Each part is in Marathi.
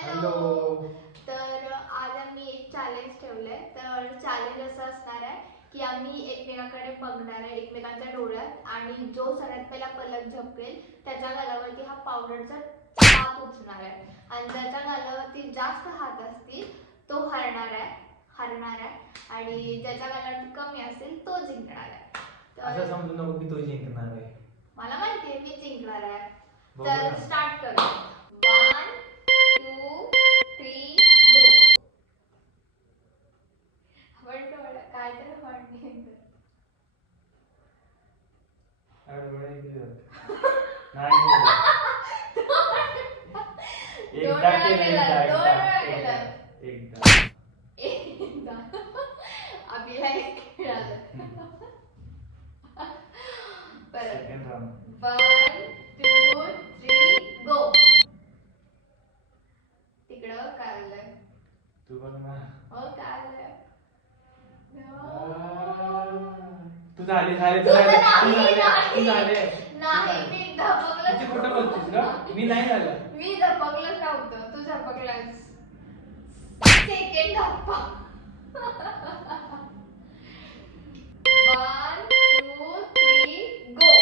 हॅलो. तर आज आम्ही एक चॅलेंज ठेवलंय. तर चॅलेंज असं असणार आहे की आम्ही एकमेकांकडे बघणार आहे, एकमेकांच्या डोळ्यात, आणि जो सगळ्यात पहिला पलक झपकेल त्याच्या गालावरती हा पावडरचा हात उचलणार आहे, आणि ज्याच्या गालावरती जास्त हात असतील तो हरणार आहे आणि ज्याच्या गालावरती कमी असेल तो जिंकणार आहे. असं समजू नको की तो जिंकणार आहे. मला माहिती आहे मी जिंकणार आहे. बघू तर ना. स्टार्ट करू. 1 2 3 गो. काय तर नाही केलं. एकदा आपल्याला एक खेळालं. परत 1 2 3 गो. तिकडं काय आलंय? तू बघ ना. हो काय आलंय? तू झाले नाही मी धपकलंच. कुठं बघतीस का? मी नाही झालं. मी धपकलंच नव्हतं, तू धपकलास. सेकंड धप्पा. 1 2 3 गो.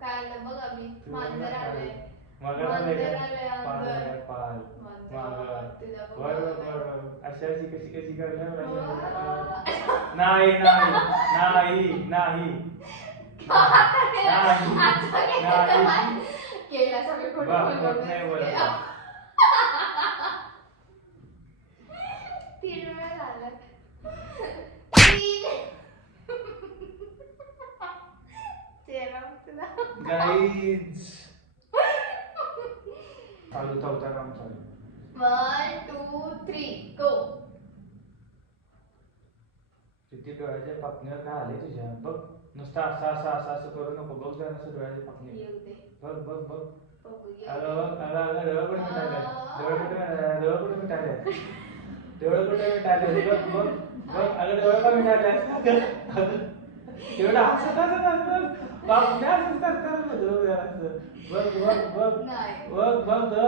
काय आलं बघ आम्ही. मांजर आलंय. अशी कशी करणार? नाही नाही नाही नाही केला सगळे तीन वेळा झालं. गाईज चालू चौथा काम चालू. 1 2 3 गो. किती डोळ्याच्या पापणीवर काय आले तुझ्या? बघ नुसतं असं असं असं असं करू नको. बघ जरा असं डोळ्याच्या पापणी. येऊ दे. बघ बघ बघ. बघू डोळं कुठे मिटायला? डोळं कुठे मिटायला? डोळं कुठे मिटायला? बघ बघ बघ. अगं डोळं का मिटायला? एवढं हसत हसत हसत पापण्या असं करतात. बघ बघ बघ बघ बघ बघ.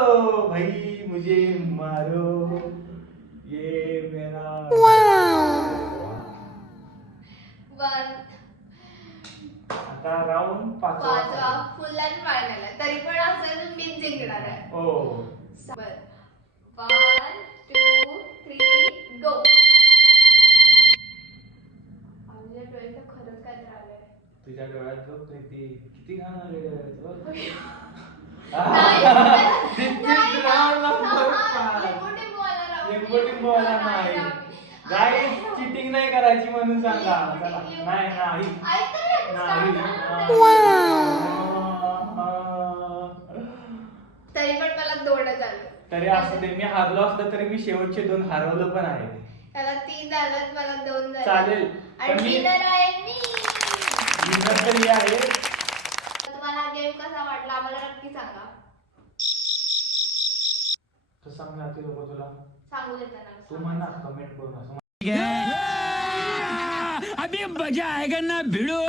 ओ भाई मुझे मारो, ये मेरा. आता राऊंड पाचवा फुल अँड फायनल आहे. तरी पण असं मी जिंकणार आहे. हो. 1 2 3 गो. आमच्या डोळ्यात खरंच काय झालंय? तुझ्या डोळ्यात बघ प्रीती किती घाण आलेले आहेत बघ. लिंबू नाही. गाईस चिटिंग नाही करायची म्हणून सांगा. नाही नाही तरी पण मला 2 झालं. तरी असू दे, मी हारलो असलं तरी मी शेवटचे 2 हरवलं पण आहे. त्याला 3 झालं, मला 2 झाले. चालेल. आणि विनर आहे मी. विनर तरी आहे. तुम्हाला हा गेम कसा वाटला आम्हाला नक्की सांगा. तर सांग ना ते लोक तुला सांगू देताना. तू म्हणा कमेंट करून असं. अभी मजा आएगा ना भिड़ो.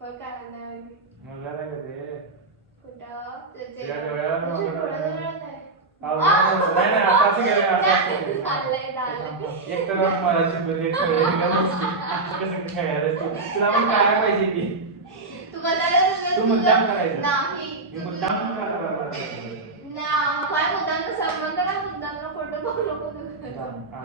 मला काय ते कुठं तुझ्या डोळ्यावर नाही नाही असं केलं असं चाललंय. एक तर मराठी मध्ये कसं खेळायला तुला पण काय पाहिजे की तू मुद्दाम करायचं. नाही मी मुद्दाम करायला ना काय मुद्दाम संबंध काय मुद्दाम खोटं बोलू नको.